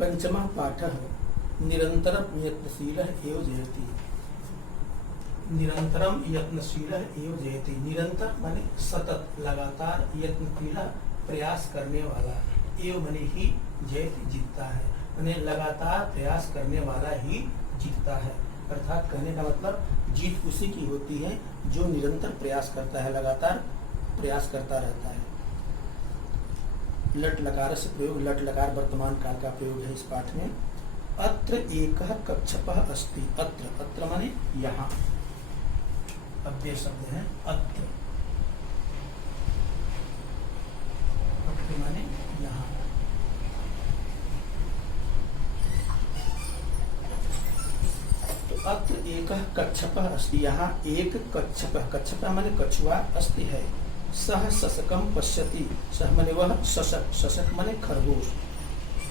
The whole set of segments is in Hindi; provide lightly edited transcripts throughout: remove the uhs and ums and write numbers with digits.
पंचमः पाठः निरन्तरं यत्नशीलः एव जयति। निरंतरम यत्नशीलः एव जयति। निरंतर माने सतत, लगातार, यत्नशीलः प्रयास करने वाला, एव माने ही, जयति जीतता है, माने लगातार प्रयास करने वाला ही जीतता है। अर्थात कहने का मतलब जीत उसी की होती है जो निरंतर प्रयास करता है, लगातार प्रयास करता रहता है। लट लकार से प्रयोग, लट लकार वर्तमान काल का प्रयोग है इस पाठ में। अत्र एकः कच्छपः अस्ति। अत्र, अत्र माने यहाँ, अव्यय शब्द है अत्र, अत्र माने यहाँ। तो अत्र एकः कच्छपः अस्ति, यहाँ एक कच्छपः, कच्छपः माने कछुआ, अस्ति है। सह शशकम पश्यति, सह माने वह, शशक, शशक माने खरगोश,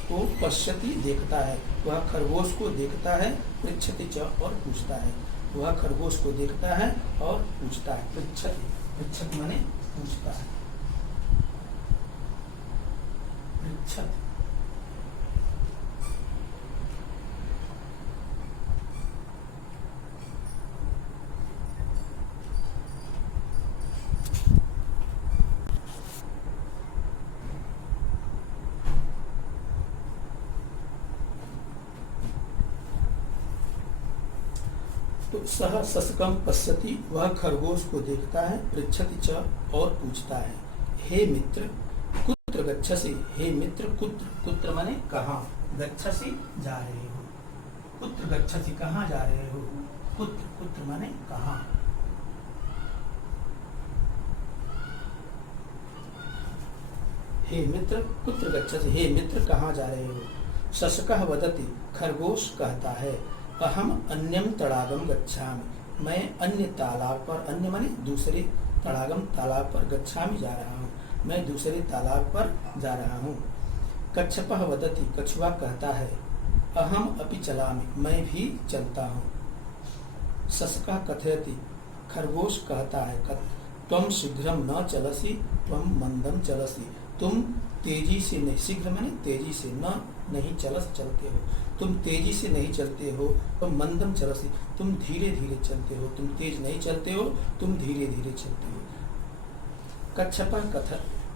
को पश्यति देखता है, वह खरगोश को देखता है। पृच्छति च और पूछता है, वह खरगोश को देखता है और पूछता है। पृच्छति, पृच्छति माने पूछता है, पृच्छति। तो सह शशकम पश्यति, वह खरगोश को देखता है। पृच्छति च और पूछता है। हे मित्र कुत्र गच्छसि, हे मित्र कुत्र, कुत्र माने कहाँ, गच्छसि जा रहे हो, कुत्र गच्छसि कहाँ जा रहे हो, कुत्र, कुत्र माने कहाँ। हे मित्र कुत्र गच्छसि, हे मित्र कहाँ जा रहे हो। शशकः वदति, खरगोश कहता है। अहम अन्यम तड़ागम गच्छामि, मैं अन्य तालाब पर, अन्य माने दूसरे, तड़ागम तालाब पर, गच्छामि जा रहा हूँ, मैं दूसरे तालाब पर जा रहा हूँ। कच्छपः वदति, कछुआ कहता है। अहम अपि चलामि, मैं भी चलता हूँ। शशकः कथयति, खरगोश कहता है। त्वं शीघ्रं न चलसि, त्वं मंदं चलसि, तुम तेजी से नहीं, शीघ्र माने तेजी से, न नहीं चलस चलते हो, तुम तेजी से नहीं चलते हो। तुम मंदम चलसी, तुम धीरे धीरे चलते हो, तुम तेज नहीं चलते हो, तुम धीरे धीरे चलते हो। कच्छपः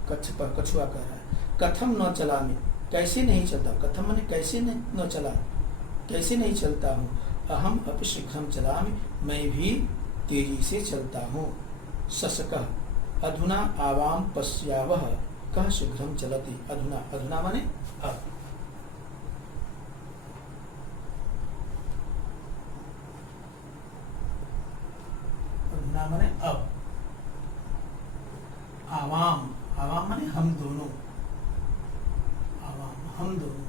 कच्छपः कछुआ कह रहा है। कथम न चलामि, कैसे नहीं चलता, कथम माने कैसे न चला, कैसे नहीं चलता हूँ। अहम अपि शीघ्रं चलामि, मैं भी तेजी से चलता हूँ। शशकः अधुना आवाम पश्यावः, कः शीघ्रं चलति। अधुना, अधुना माने अब, अधुना माने अब। आवाम, आवाम माने हम दोनों, आवाम हम दोनों।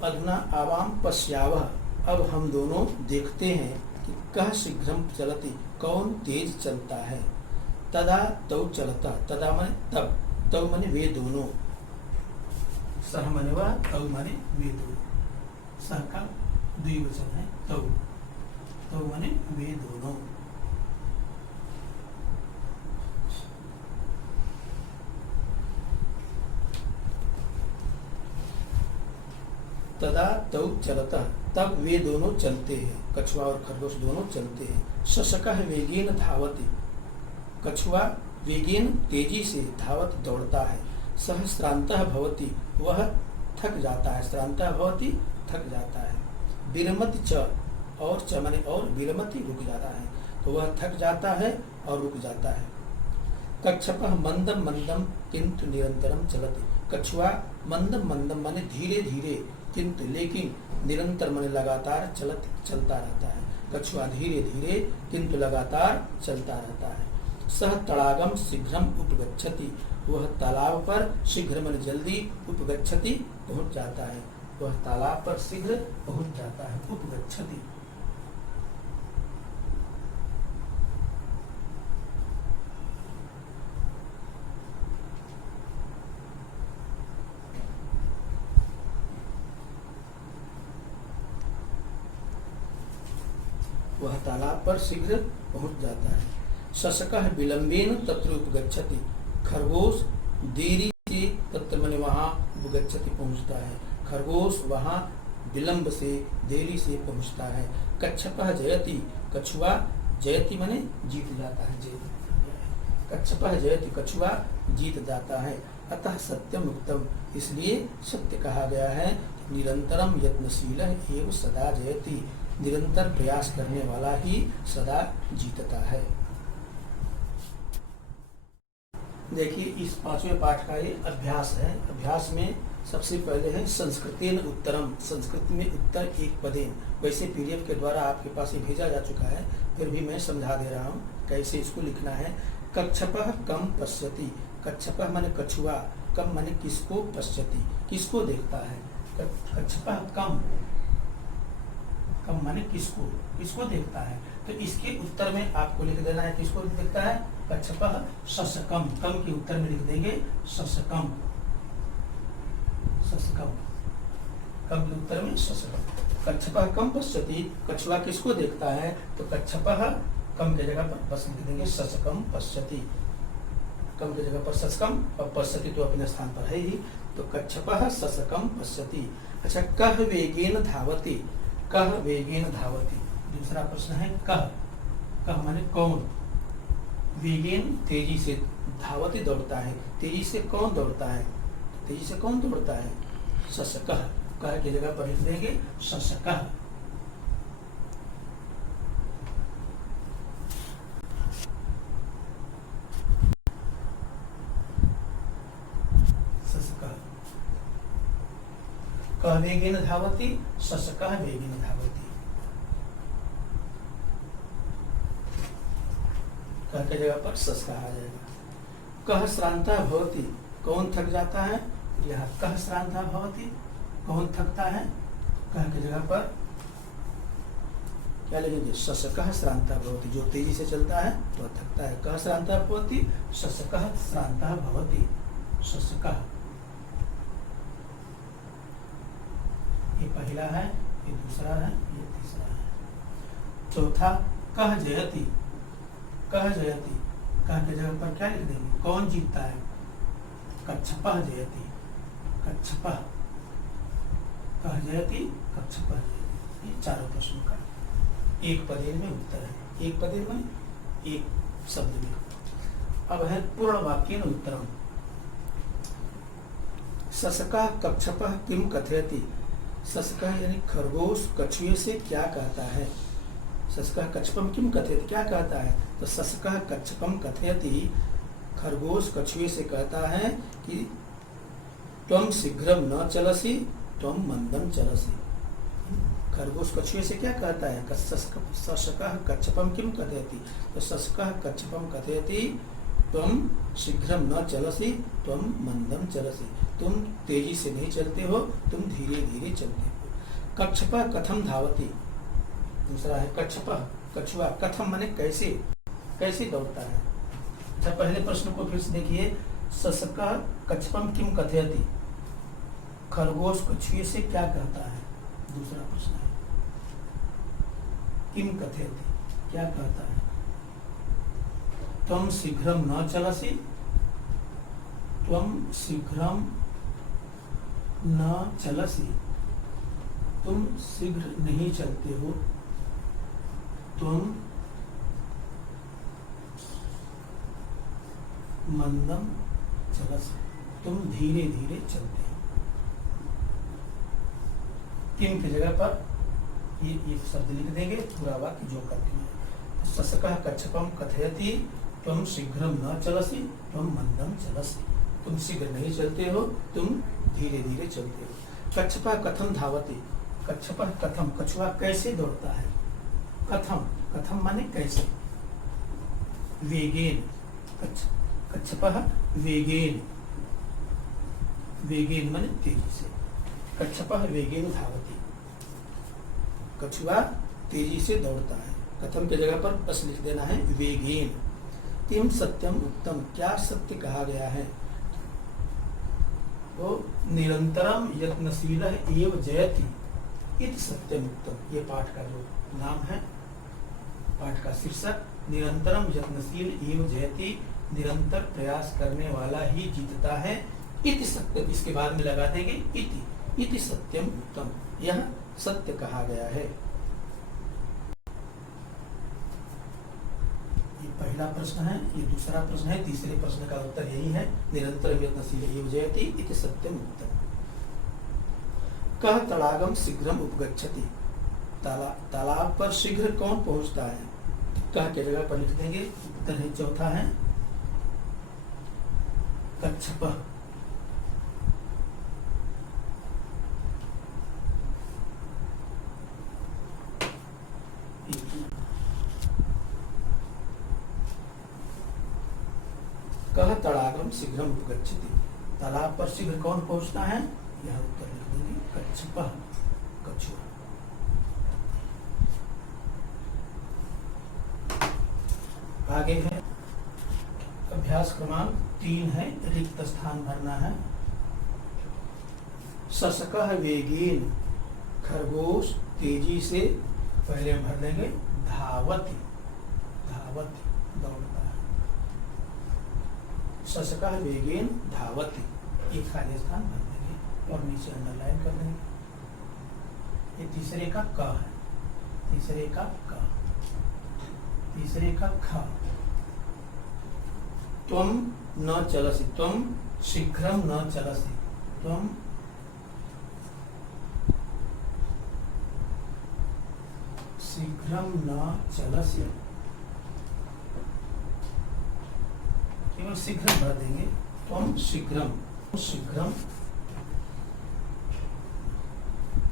अधुना आवाम पश्यावः, अब हम दोनों देखते हैं कि कः शीघ्रं चलति, कौन तेज चलता है। तदा तौ चलता, तदा माने तब, तौ माने वे दोनों, सह माने वह, तौ माने वे दोनों, सह का द्विवचन है तौ, तौ माने वे दोनों। तदा तौ चलता, तब वे दोनों चलते हैं, कछुआ और खरगोश दोनों चलते हैं। शशकः वेगेन धावति, कछुआ वेगेन तेजी से, धावत दौड़ता है। सह श्रान्तः भवति, वह थक जाता है, श्रान्तः भवति थक जाता है। विरमति च, और च माने और, विरमति रुक जाता है, तो वह थक जाता है और रुक जाता है। कच्छपः मंदम मंदम किंतु निरंतरम चलति, कछुआ मंदम मंदम माने धीरे धीरे, किंतु लेकिन, निरंतर माने लगातार, चलता रहता है। कछुआ धीरे धीरे किंतु लगातार चलता रहता है। सह तड़ागम शीघ्रम उपगच्छति, वह तालाब पर शीघ्र माने जल्दी, उपगच्छति पहुंच जाता है, वह तालाब पर शीघ्र पहुंच जाता है, उपगच्छति। वह तालाब पर शीघ्र पहुंच जाता है। शशकः विलंबेन तत्र उपगच्छति, खरगोश देरी से तत्र माने वहाँ उपगच्छति पहुंचता है, खरगोश वहाँ विलंब से देरी से पहुंचता है। कच्छपः जयति, कछुआ जयति माने जीत जाता है, कच्छपः जयति कछुआ जीत जाता है। अतः सत्यम उक्तम, इसलिए सत्य कहा गया है। निरंतरम यत्नशील एवं सदा जयति, निरंतर प्रयास करने वाला ही सदा जीतता है। देखिए इस पांचवें पाठ का ये अभ्यास है। अभ्यास में सबसे पहले है संस्कृतेन उत्तरम, संस्कृत में उत्तर एक पदेन। वैसे पीडीएफ के द्वारा आपके पास ये भेजा जा चुका है, फिर भी मैं समझा दे रहा हूँ कैसे इसको लिखना है। कच्छपः कम पश्यति, कच्छपः माने कछुआ, कम माने किसको, पश्यति किसको देखता है। कच्छपः कम, कम माने किसको, किसको देखता है। तो इसके उत्तर में आपको लिख देना है किसको देखता है, कच्छपः शशकम, कम के उत्तर में लिख देंगे शशकम, शशकम, कम के उत्तर में शशकम। कच्छपः कम पश्यति, कछुआ किसको देखता है, तो कच्छपः कम के जगह पर बस लिख देंगे शशकम पश्यति, कम की जगह पर शशकम और पश्यति तो अपने स्थान पर है ही, तो कच्छपः शशकम पश्यति। अच्छा, कह वेगेन धावति, कह वेगेन धावति, दूसरा प्रश्न है कह, कह माने कौन, वेगेन तेजी से, धावति दौड़ता है, तेजी से कौन दौड़ता है, तेजी से कौन दौड़ता है, शशकः, कह की जगह पर लिख देंगे शशकः। कह वेगेन धावति, शशकः वेगेन धावति, कह के जगह पर शशकः आ जाएगा। कह श्रांता भवति, कौन थक जाता है, यहाँ कह श्रांता भवति, कौन थकता है, कह के जगह पर क्या लिखेंगे, शशकः श्रांता भवति, जो तेजी से चलता है वह थकता है। कह श्रांता भवति, शशकः श्रांता भवति, शशकः। ये पहला है, ये दूसरा है, ये तीसरा है। चौथा कह जयति, कह जयति, कह के जगह पर क्या लिख देंगे, कौन जीतता है, कच्छपः जयति, कच्छपः, कह जयति, कच्छपः जयति। ये चारों प्रश्नों का एक पदेन में उत्तर है, एक पदेन में एक शब्द में। अब है पूर्ण वाक्येन उत्तरम। शशकः कच्छपः किम कथयति, शशकः यानी खरगोश कछुए से क्या कहता है, शशकः कच्छपम किम कथयति, क्या कहता है, तो शशकः कच्छपम कथयति, खरगोश कछुए से कहता है कि त्वं शीघ्रं न चलसि त्वं मंदं चलसि। खरगोश कछुए से क्या कहता है, शशकः कच्छपम किम कथयति, तो शशकः कच्छपम कथयति त्वं शीघ्रं न चलसि त्वं मंदं चलसि, तुम तेजी से नहीं चलते हो, तुम धीरे धीरे चलते हो। कच्छपः कथम धावति, दूसरा है कच्छपः, कछुआ, कथम माने कैसे, कैसे दौड़ता है। अच्छा, पहले प्रश्न को फिर से देखिए, शशकः कच्छपम किम कथयति, खरगोश कछुए से क्या कहता है, दूसरा प्रश्न है किम कथयति, क्या कहता है, त्वं शीघ्रं न चलसि, त्वं शीघ्रं न चलसि, तुम शीघ्र नहीं चलते हो, तुम मंदम चलसि, तुम धीरे धीरे चलते हो। किम की जगह पर ये शब्द लिख देंगे, पूरा वाक्य जो करते हैं। शशकः कच्छपम कथयति त्वं शीघ्रं न चलसि त्वं मंदं चलसि, तुम शीघ्र नहीं चलते हो, तुम धीरे धीरे चलते हो। कच्छपः कथम धावति, कच्छपः कथम, कछुआ कैसे दौड़ता है, कथम, कथम माने कैसे, वेगेन, कच्छपः वेगेन, वेगेन माने तेजी से, कच्छपः वेगेन धावति, कछुआ तेजी से दौड़ता है। कथम की जगह पर बस लिख देना है वेगेन। किम सत्यम उत्तम, क्या सत्य कहा गया है, तो निरंतरम यत्नशीलः एव जयति इति सत्यम उत्तम, ये पाठ का जो नाम है पाठ का शीर्षक निरंतरम यत्नशील एव जयति, निरंतर प्रयास करने वाला ही जीतता है। इति सत्यम, इसके बाद में लगा देंगे इति सत्यम उत्तम, यह सत्य कहा गया है। ये पहला प्रश्न है, ये दूसरा प्रश्न है, तीसरे प्रश्न का उत्तर यही है, निरंतर यत्नशील एव जयति इति सत्यम उत्तम। कह तड़ागम शीघ्रम उपगच्छति, तालाब पर शीघ्र कौन पहुंचता है? कह के जगह पर लिख देंगे, उत्तर है चौथा है कच्छपः। कह तड़ागम शीघ्रम उपगच्छति, तालाब पर शीघ्र कौन पहुंचता है? यह उत्तर लिख देंगे कच्छपः, कछुआ। आगे है अभ्यास क्रमांक 3 है, रिक्त स्थान भरना है। शशकः वेगेन, खरगोश तेजी से, पहले भर लेंगे धावति, दौड़ता है। शशकः वेगेन धावति, ये खाली स्थान भर देंगे और नीचे अंडरलाइन कर देंगे। ये तीसरे का क है, तीसरे का क, तीसरे का ख। त्वं न चलसि, त्वं शीघ्रं न चलसि, त्वं शीघ्रं न चलसि, केवल शीघ्र भर देंगे। त्वं शीघ्रं, शीघ्रं,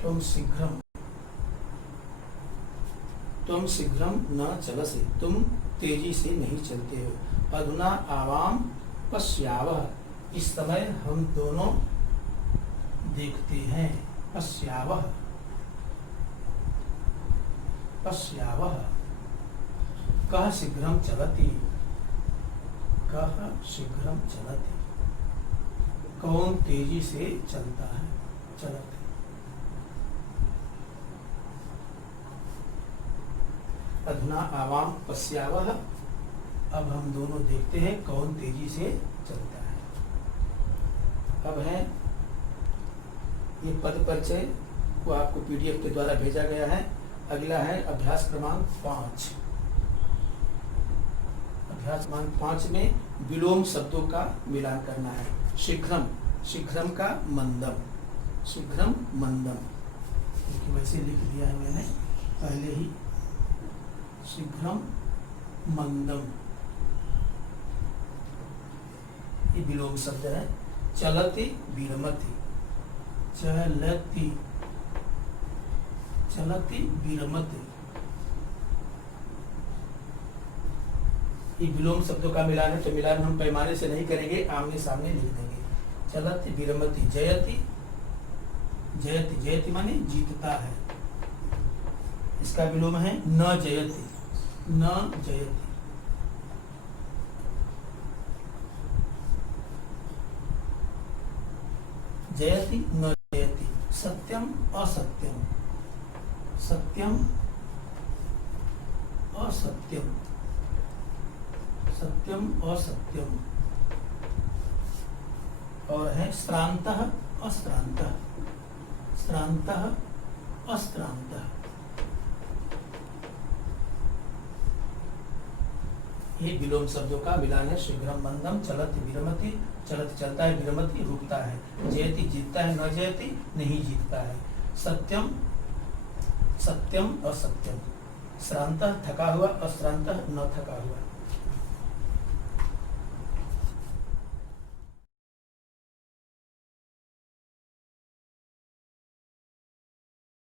त्वं शीघ्रं, त्वं शीघ्रं न चलसि, तुम तेजी से नहीं चलते हो। अधुना आवाम पश्यावः, इस समय हम दोनों देखते हैं। पश्यावः, पश्यावः। कः शीघ्रं चलति, कः शीघ्रं चलति, कौन तेजी से चलता है, चलते। अधुना आवाम पश्यावः, अब हम दोनों देखते हैं कौन तेजी से चलता है। अब है ये पद परिचय को आपको पीडीएफ के द्वारा भेजा गया है। अगला है अभ्यास क्रमांक 5। अभ्यास क्रमांक 5 में विलोम शब्दों का मिलान करना है। शीघ्रम, शीघ्रम का मंदम, शीघ्रम मंदम, देखिए वैसे लिख दिया है मैंने पहले ही। शीघ्रम मंदम, ये विलोम शब्द है। चलति विरमति, चलति, चलति विरमति, ये विलोम शब्दों का मिलान है, तो मिलान हम पैमाने से नहीं करेंगे, आमने सामने लिख देंगे। चलति विरमति, जयति, जयति, जयति माने जीतता है, इसका विलोम है न जयति, न जयति। जयति न जयति, सत्यम असत्यम, सत्यम असत्यम, सत्यम असत्यम। और है श्रान्तः अश्रान्तः, श्रान्तः अश्रान्तः। ये विलोम शब्दों का मिलान है। शीघ्रम मंदम, चलति विरमति, चलत चलता है, विरमति रुकता है, जयति जीतता है, न जयति नहीं जीतता है। सत्यम, सत्यम असत्यम, श्रांत थका हुआ, अश्रांत न थका हुआ।